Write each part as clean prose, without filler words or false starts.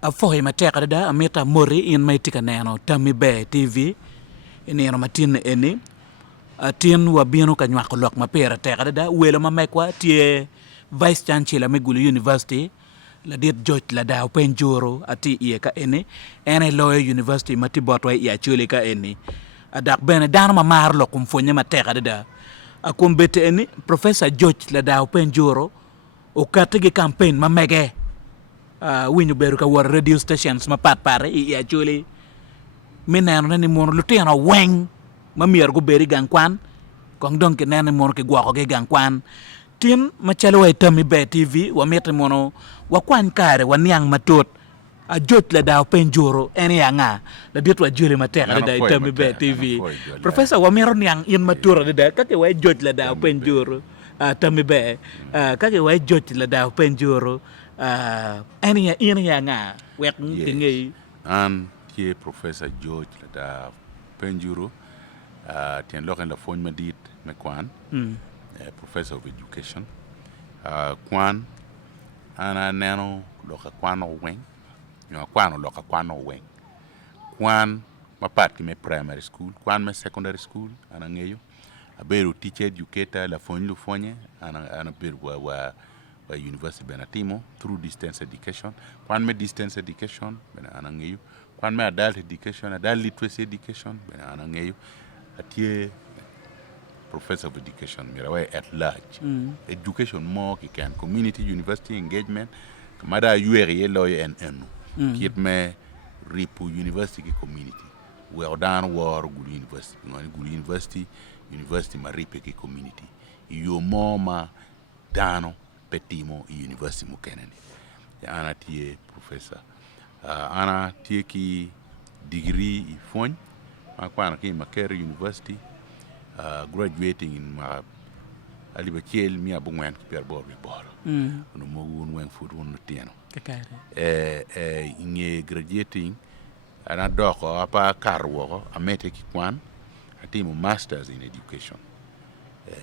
A fohi mateka da ameta mori in maitika neno Tammy Bay TV ineno matin eni tin wabino ka nywako lok mapera teka da welo mamekwa tie Vice Chancellor Megulu University la dit George la da penjoro ati ie ka eni ene Lawyer University mati botwa ia chule ka eni adak bene dano mamar lokum fonye mateka da akum bete eni Professor George la da penjoro o katigi campaign mamege winyo beru ka war radio stations mapat pare i actually mineno ni mono lutino weng mamier go beri gangkwan kong donke nene mono ke gwako ge gangkwan tin machalo wa Tammy Bay TV wa mete mono wa kwan kare wa niang matot a jot la daw penjoro eni anga la dit wa jule mateka da Tammy Bay TV professor wa mero niang in matura da kake wa jot la daw penjoro Tammy Bay kake wa jot la daw penjoro any nga wek ngi an tie Professor George da penjuro tien loken la fon madit me kwan Professor of Education kwan ana neno loka kwano weng yo kwano loka kwano weng kwan mapat ki me primary school kwan me secondary school ana ngeyo aberu teacher educator la fon lu fonye ana beru wa University Benatimo through distance education. Kwan me distance education bena anangeyu. Kwan me adult education, adult literacy education bena anangeyu. Atie Professor of Education mirawe at large. Education more ki can community university engagement. Kamada URE lawyer and Kit me ripu university ki community. We are down war good university. Good university ma ripe ki community. Iyo more ma dano petimo university mukeneni ana tie professor ana tie ki degree i fon akwana ki Makerere University graduating in ma alibachiel mi abungwen ki per bor bi bor no mo won wen foot won tieno inge graduating ana doko apa karwo amete ki kwan atimo masters in education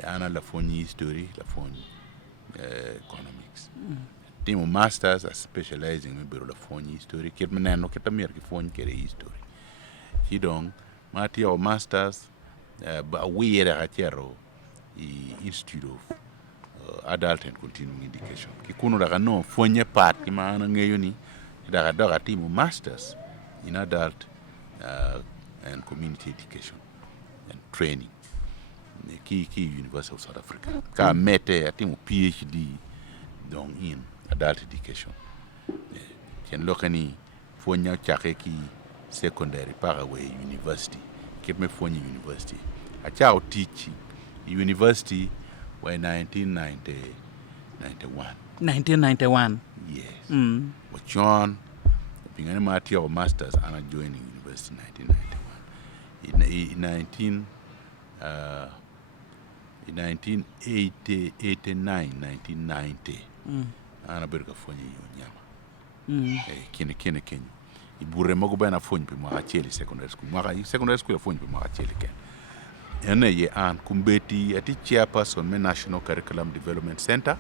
ana la foni history la foni economics. Timo masters are specializing in biro la foni history. Kit meneno kita mir ki foni kere history. Hidong mati o masters ba wiera hatero I Institute of Adult and Continuing Education. Ki kuno daga no fonye part ki maana ngeyo ni daga daga timo masters in adult and community education and training. Ki University of South Africa. Ka mete atimu PhD donc in adult education. Ken lokani fonya chake ki secondary Paraguay University. Kip me fonya university. A chao teach university by 1991. 1991. Yes. But John pingane mati of masters ana joining university 1991. In 1989, 1990, ana berga fonye nyama. Kene Kenya. Ibure mogo bana fonye pe mwa cheli secondary school. Secondary school fonye pe mwa cheli ken. Ene ye an kumbeti ati chairperson me National Curriculum Development Center.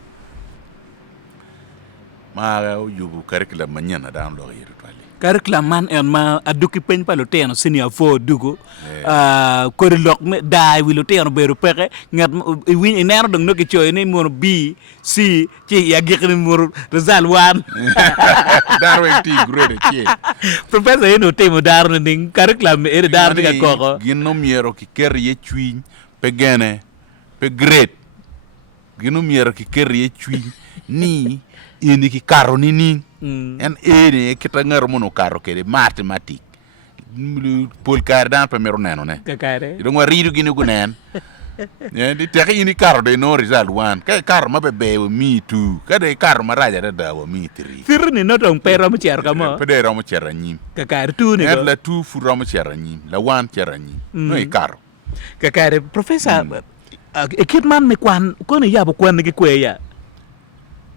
Ma yubu curriculum manyana dan lo yiru twali. Curriculum man en ma aduki pen pa lo teno senior fo dugo kori lok me dai wi lo teno beru peke ngat wi inero dong no ke choy ni mo B C ci ya gekni mo result wan darwe ti grade ci professor eno temo darno ning curriculum e darno ga koko ginnom yero ki ker ye chwin pe gene pe grade ginnom yero ki ker ye chwin ni ini ki karo ni en ene kita ngar mono karo kede matematik pol kar dan primero neno ne kakare do ngwa ridu gini gunen di tek ini karo de no result one kay karo mabe mi tu kade karo maraja da wa mi tri firni no tong pero mo cher kamo pede ro mo cher nyim kakare tu ni la tu fu ro mo cher nyim la one cher nyim no e karo kakare professor ekitman me kwan ko ne yabo kwan gi kweya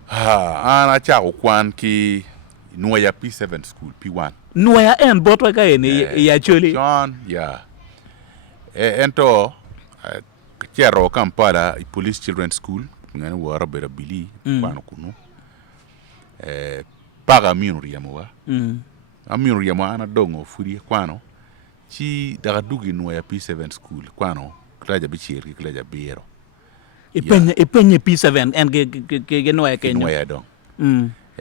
ana chao kwan ki Nuaya P7 school P1 Nuaya en botwa ka eni ya choli John ento chero Kampala Police Children's School ngani wara bera bili kwano kunu paga minu riamo wa aminu riamo ana dongo furi kwano chi daga dugi no ya P7 school kwano klaja bichiri klaja biro ipenye P7 en ge no ya Kenya no ya dong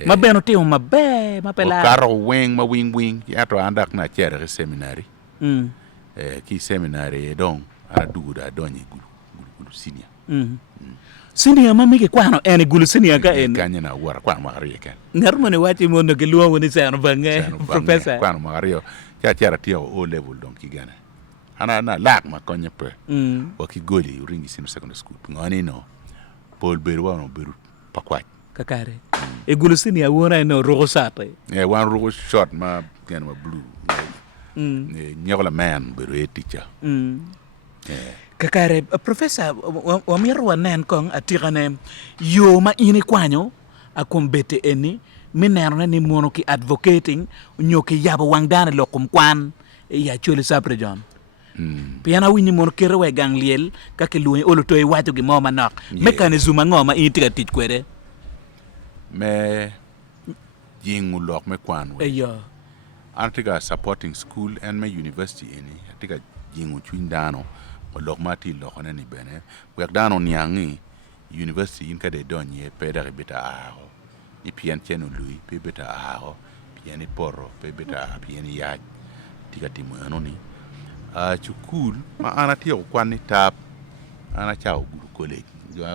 mabeno tio mabe mapela karo wing ma wing ya to andak na chere seminary ki seminary dong ana dugu da donyi gulu senior senior mami ke kwano en gulu senior ka en kanya na wara kwano magari ken ngarmone wati mo no ge luwa woni sano bange professor kwano magari ya chera tio o level dong kigana ana na lak ma konye pe waki goli uringi sino secondary school ngani no Paul Berwa no beru pakwat kakare e gulu senior wona no rosate one rogo shot ma gen ma blue nyola man beru e teacher kakare professor wa miro wanen kong atirane yo ma ini kwanyo akombete eni minero ni mono ki advocating nyoki yabo wangdane lokum kwan ya chole sapre John piana wini mono kere we gangliel kake luwe olo toy watu gi moma nok mechanism ngoma intiga tich kwere me jingu lok me kwan we eyo antiga supporting school and me university eni antiga jingu chwindano lok mati lok ne ni bene we dano niangi university in kade donye pedare beta aho ni pian cheno lui pe beta aho pian porro pe beta pian ya tiga timu anoni chukul ma ana tiyo kwan ni tap ana chao guru college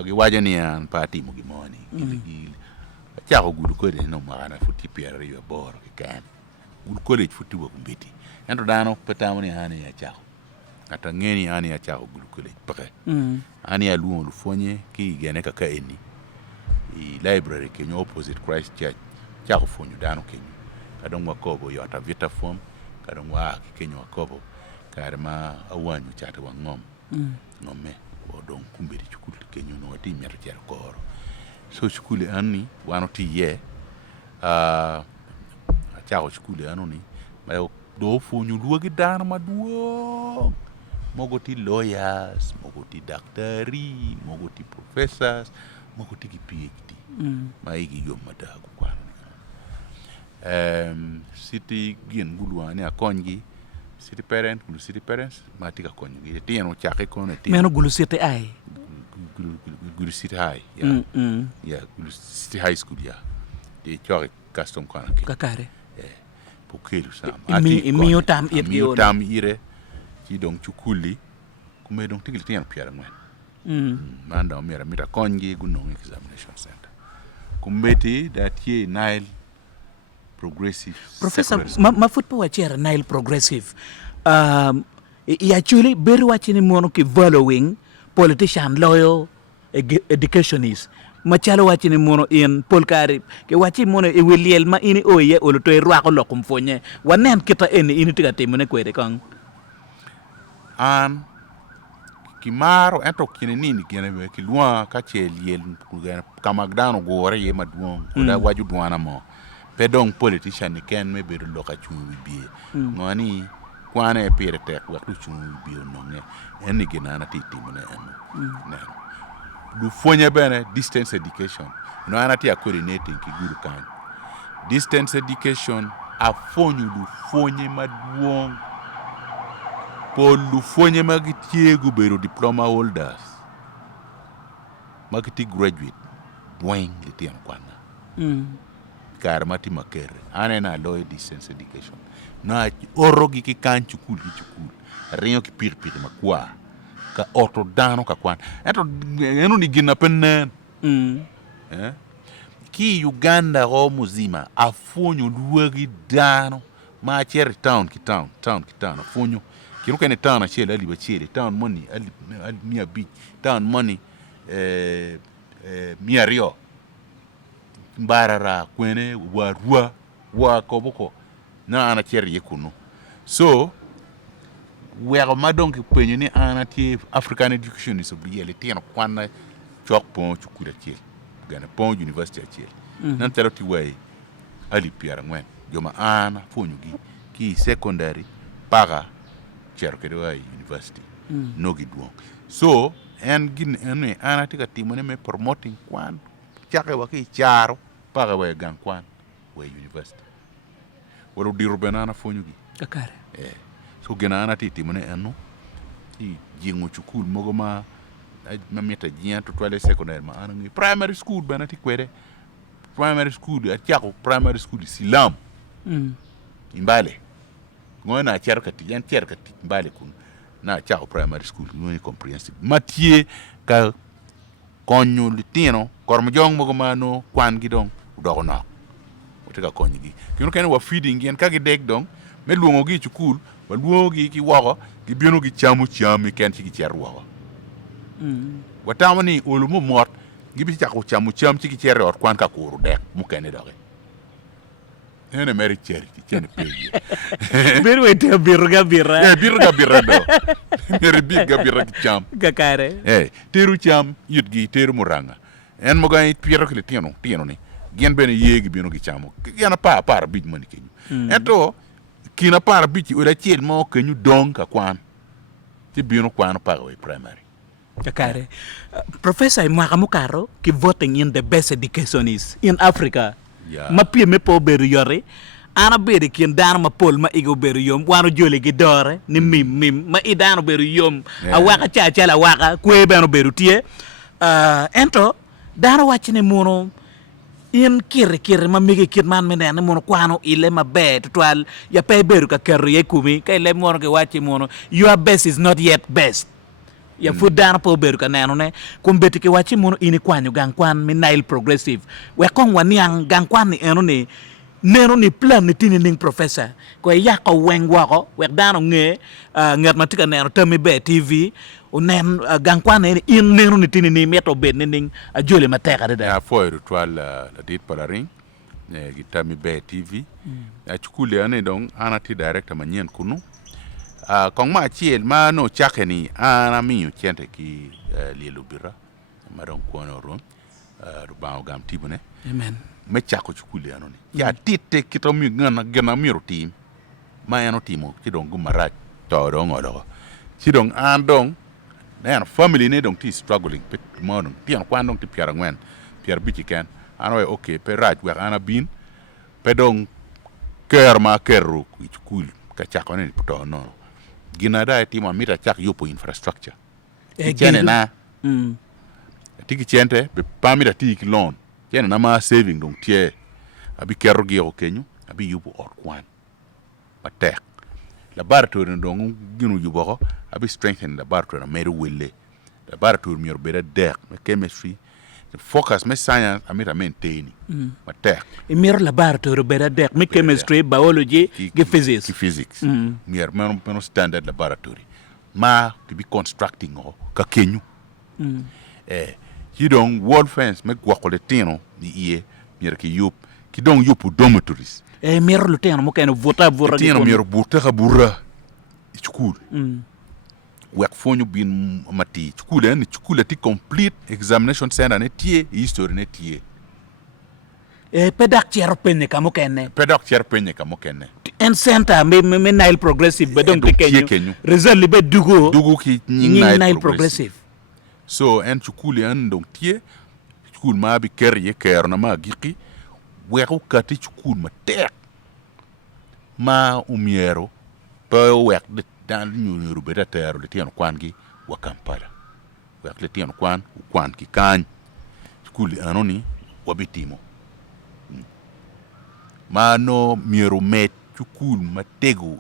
gi wajani an party mo gi moni chao guru college no ma ana futi pier yo bor kan guru college futi wo mbiti ento dano petamoni ana ya chao ata ngeni ana ya chao guru college pare ana ya luon lu fonye ki gene ka eni i library kenyo opposite Christ Church chao fonyo dano kenyo kadon wakobo yo ata vita form kadon wa kenyo wakobo karma awanyu chata wa ngom ngome odon kumbiri chukul kenyo no ti mer cher koro so chukul anni wano ti ye chao chukul anoni ma do fonyu luogi dana maduong mogo ti lawyers mogo ti daktari mogo ti professors mogo ti PhD ma igi yom madagu kwano city gin gulwane akongi city parents matika konyo gi tieno chake kono ti meno gulu city ai gulu city high gulu city high school de chore custom kono ke kakare pokelu sam mi utam it gi utam ire ki dong chukuli kume dong tigil tieno piara ngwen manda omera mita kongi gunong examination center kumbeti that ye Nile progressive professor ma football wachera Nile progressive actually very watching mono ki following politician loyal educationist machalo watching mono in polkari ke wachi mono e wiliel ma ini oye olo to rwa ko lokum fonye wanen kita eni ini tiga timune kwere kong an kimaro ento kine nini kine be kilwa ka cheliel kamagdano gore ye maduong kuda waju duana mo pedong politician ni ken me be loka chumi bi ngani kwane pere tek wa tu chumi bi no ne eni gina na titimune ne du fonye bene distance education no anati a coordinating ki guru kan distance education a fonyu du fonye maduong polu fonye magitiegu bero diploma holders magiti graduate boing litian kwana kar mati makere anena loy distance education na orogi ki kan chukul rinyo ki pir makwa ka auto dano ka kwan eto enu ni gina penen ki Uganda ho muzima afonyo luogi dano ma cher town ki town afonyo kiruka ne town achele ali bachele town money ali mia big town money mia rio mbarara kwene warua wa koboko na ana cher yekuno so wero madonki penyo ni ana ti African education is obliye tieno kwana chok pon chukura chel gana pon university achel nan teroti way ali piara ngwen joma ana fonyo gi ki secondary paga cher kedo ay university nogi duong so en gin en ana tika timone me promoting kwan chake wa ki charo paga way gan kwan we university waro diru benana fonyu gi kakare so gena ana ti timone anu ti jingu chukul mogo ma meta jian to toile secondaire ma ana ngi primary school bana ti kwede primary school a tiako primary school silam imbale ngona cerkati yan cerkati imbale kun na tiako primary school ngoni comprehensive matie ka konyu litino kormo jong mogo mano kwan gidong dogono oteka konyu gi kino ken wa feeding yan kagi dek dong me luongo gi chukul wa luongo gi ki wogo gi bieno gi chamu chami ken chi gi cher wogo watamani olumo mot gi bi chako chamu cham chi gi cher ot kwan ka kuru dek mu ken doge ene meri cher ki chen pegi beru ete birga birra birga birra do meri birga birra ki cham kakare teru cham yut gi teru muranga en mo gay piero ki tieno ni gen bene yegi bieno gi chamu yana pa bij mani kenyu eto kina para bichi ora chiel mo kenyu dong ka kwan ti bieno kwan pa we primary kakare professor Mwakamukaro ki voting in the best educationists in Africa ma pie me po beru yore ana bede kin dana ma pol ma igo beru yom wano jole gi dore ni mim ma idano beru yom a waka cha la waka kwe beno beru tie ento dana wachine mono in kir ma migi kir man menen mono kwano ile ma be twal ya pe beru ka kerro ye kumi kay le mono ke wachi mono your best is not yet best ya fu dana po beru ka neno ne kumbeti ke wachi mono ini kwanyo gang kwan mi Nile progressive we kon wani ang gang kwan ni eno ni neno ni plan ni tini ning professor ko ya ko weng wako we dana nge ngat matika neno Tami Be TV unen gang kwan ni in neno ni tini ni meto be ning jole mateka de ya fo ritual la dit palaring gi Tami Be TV ya chukule ane dong ana ti director manyen kunu kong ma chiel ma no chakeni ana miyo chente ki lielu bira ma don kono ron rubao gam tibune amen me chako chukule anoni ya tite kito mi ngana gena miro tim ma yano timo ki don gumara to do ngodo ki don andong na family ne don ti struggling pet mo don pian kwan don ti piara ngwen piar bichi ken ano okay pe raj we ana bin pe don ker ma keru ku chukul ka chako ne to no gina da timo mita chak yopo infrastructure chene na tiki chente be pamira tiki loan chene na ma saving dong tie abi kerro gi o kenyu abi yupo or kwan attack laboratory dong ginu yubo abi strengthen laboratory na meru wille laboratory mi orbeda dek me chemistry the focus me science amira maintain attack e mir laboratory beda dek me chemistry biology ge physics mir men standard laboratory ma to be constructing o ka kenyu you don't wall fence me gwakole tino ni ie mir ki yup ki don yup dormitories mir lu teno mo ken vota vorra tino mir buta ka burra school wek fonyu bin mati school en school ti complete examination center ne tie history ne tie pedak tiero penye kamo kenne en center me Nile progressive be don te kenyu result libe dugu ki Nile progressive so en chukuli en donc tie chukul ma bi ker na ma giki weku kati chukul ma tek ma umiero pe wek de dan ñu rubeta teru le tien kwan gi wa Kampala wek le tien kwan ki kan chukuli anoni wabitimo ma no miero met chukul ma tego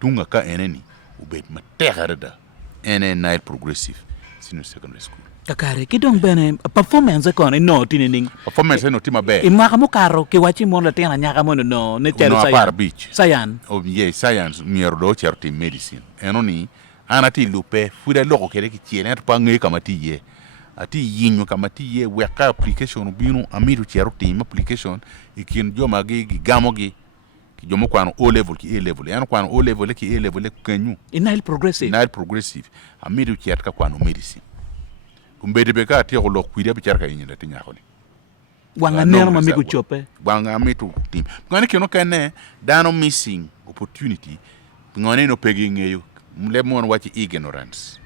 tunga ka eneni ubet ma tegarda ene Nile progressive senior secondary school kakare ki dong bene performance ko no tinining performance no tima be Mwakamukaro ki wachi mon la tena nyaka mon no ne tel sayan science miero do certi medicine enoni anati lupe fuda loko kele ki tiene pa ngai kamati ye ati yinyo kamati ye weka application binu amiru certi application ikin joma gi gamo gi ki jomo kwano O level ki A level yan kwano O level ki A level kenyu Nile progressive amiru cerka kwano medicine kumbede be ka ti ko lok kwide be cerka yinyenda ti nyako ni wanga neno ma migu chope wanga mitu tim ngane kino kene dano missing opportunity ngane no pegi ngeyo mle mon wachi ignorance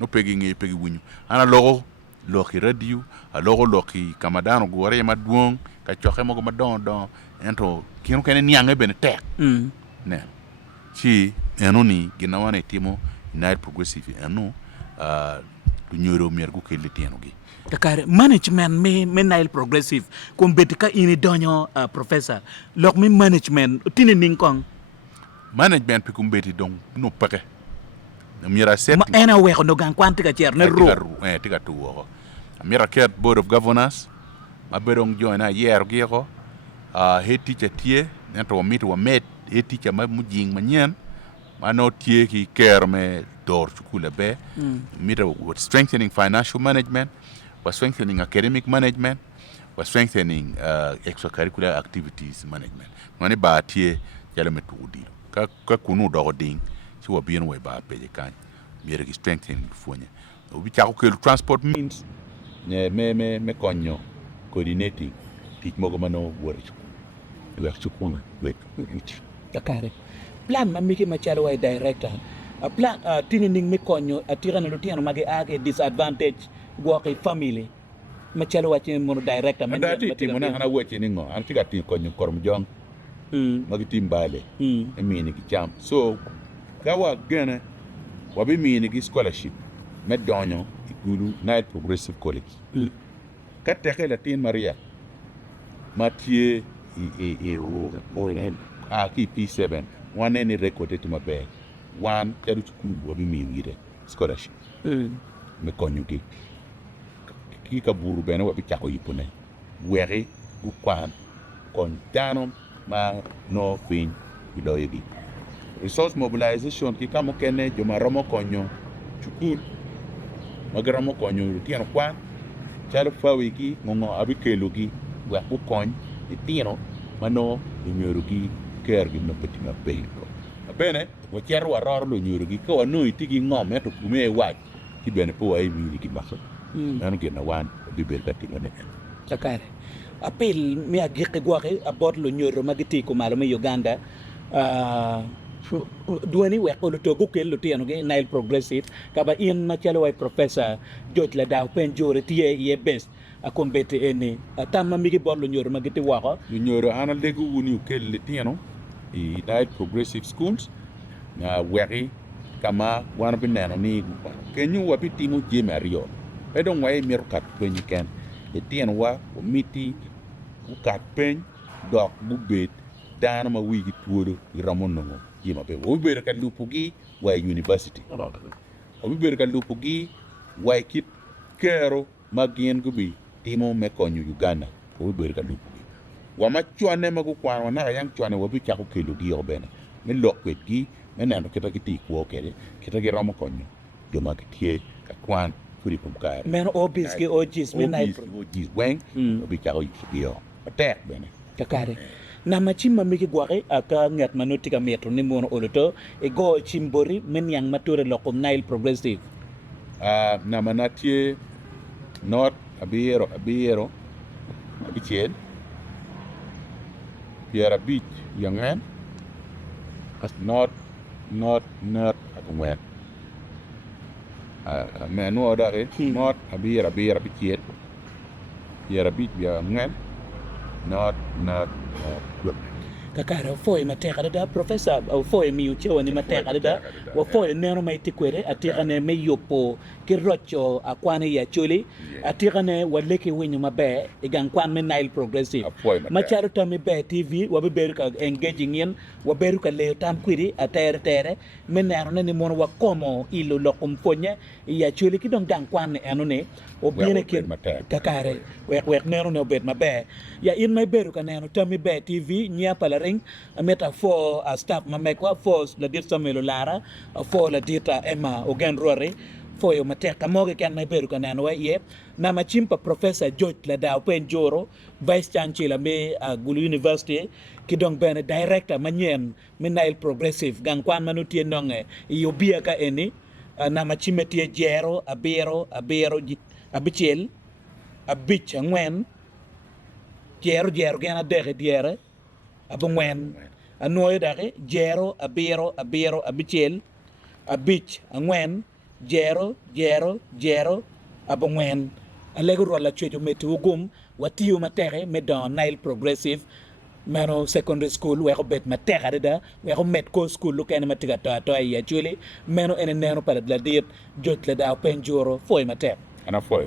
no pegi ngeyo pegi winyu ana logo loki radio a logo loki kamadano gore ma duong ka choke mo ma don ento kinu kene niange bene tek ne chi eno ni ginawane timo United Progressive eno du nyoro mier ku kele tieno gi Kakare management me Nile Progressive kum betika ini donyo professor lok mi management tini ninkong management pe kum beti donc no pake mira set ma ena we ko gan kwanti ka cher ne ro tiga tu wo mira ket board of governors ma berong join a yer gi ko he teacher tie ento mit wa met he teacher ma mujing manyen mano tie ki care me dor chukula be mira with strengthening financial management was strengthening academic management was strengthening extracurricular activities management ngani ba tie yale metudi ka kunu do ding ci wa bien way ba peje kan mira ki strengthening fonya obi cha ko transport means ne me konyo coordinating teach mogo mano work chukuna wek Kakare plan ma miki machalo way director plan tini ning mi konyo atira na lutiano magi age disadvantage go ke family machalo wachi mo director men ti mo na wachi ni ngo an tiga ti konyo korom jong magi timbale e mini ki cham so gawa gene wabi mini ki scholarship me donyo ikulu Night Progressive College kateke la tin Maria Mathieu ki P7 one any record to my bag one teru chukulu wabi mini gire scholarship me konyo ki ka buru bene wabi chako yipune weri ukwan kon dano ma no fin biloyegi resource mobilization ki kamo kene joma romo konyo chukul magaramo konyo tiano kwan chalo fawi ki ngongo abi kelugi wa ukon tiano mano nyorugi kergi no petinga peiko bene wo chero waror lo nyorugi ko no itigi ngome to kume wa ki bene po ai mi ki maso nan gena wan bibel tati ngone Kakare apil mi agike gwake abot lo nyoro magiti ko malo me Uganda duani we ko to gukel lo tiano ge Nile Progressive kaba in machalo way professor George Ladau penjore tie ye best akombete ene tamma mi gi bot lo nyoro magiti wako nyoro anal de wuni kel le tiano e Nile Progressive Schools na weri kama wana binana ni kenyu wapi timu jeme ario edong way mir kat penyi ken etien wa komiti ukat pen dok bubet dana ma wigi tuodo ramon no yima be wo be ka lupugi way university o be ka lupugi way kit kero magien gubi timo me konyu Uganda o be ka lupugi wa ma chwane magu kwan na yang chwane wo bi chako kelo gi obene me lokwet gi menano kita kiti ko kede kita gi ramo konyu joma kitie ka kwan kuri pumkar men obis ke ojis midnight ojis weng obi chako yo attack bene Kakare na machima miki gwake aka ngat manuti ka metro ni mono oloto e go chimbori men yang mature lokom Nile Progressive na manatie not abiero abichen Pierre Beach yangen as not akwen menu oda not abiera bichiet Pierre Beach yangen not Kakare foi mateka da professor au foi mi uchewa ni mateka da wa foi nero mai tikwere atika ne me yopo ki rocho akwane ya chuli atika ne waleke wenyu mabe igang kwan me Nile Progressive macharo tami be TV wa beru ka engaging yen wa beru ka le tam kwiri atere me nero ne mon wa komo ilo lokum fonya ya chuli ki dong gang kwan eno ne o biene ki Kakare wek nero ne obet mabe ya in mai beru ka nero tami be TV nya pala ameta for staff mamekwa for la dit Samuel Lara for la dit Emma Ogen Rory for yo mateka moge kan mai beru kan anwa ye na machimpa professor George Ladau penjoro vice chancellor me Gulu University kidong ben director manyen Nile Progressive gang kwan manutie nonge yo bia ka eni na machimetie jero abero abichel abich ngwen jero gena dege diere abungwen anoy dake jero abero abichel abich angwen jero abungwen alegro la chejo metu gum watiyo matere me dans Nile Progressive mano secondary school we ko bet matere da we ko met ko school lu ken matiga to ay actually meno ene neno para la diet jot la da penjoro foi matere ana foy